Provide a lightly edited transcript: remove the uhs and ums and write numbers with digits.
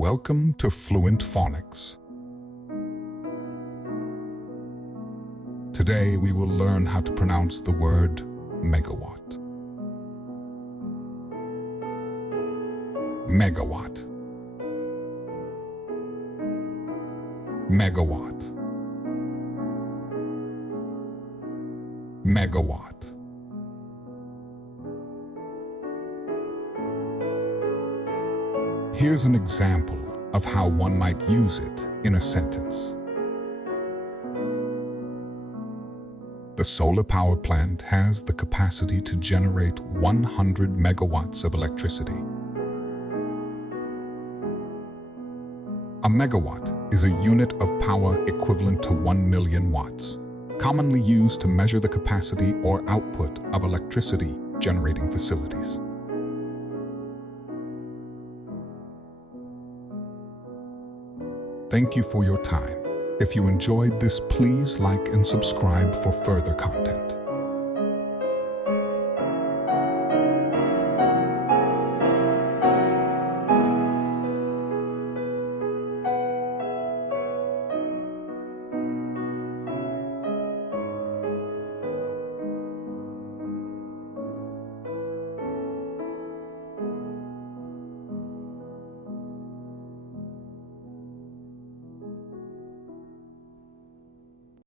Welcome to Fluent Phonics. Today we will learn how to pronounce the word megawatt. Megawatt. Megawatt. Megawatt. Here's an example of how one might use it in a sentence. The solar power plant has the capacity to generate 100 megawatts of electricity. A megawatt is a unit of power equivalent to 1 million watts, commonly used to measure the capacity or output of electricity generating facilities. Thank you for your time. If you enjoyed this, please like and subscribe for further content.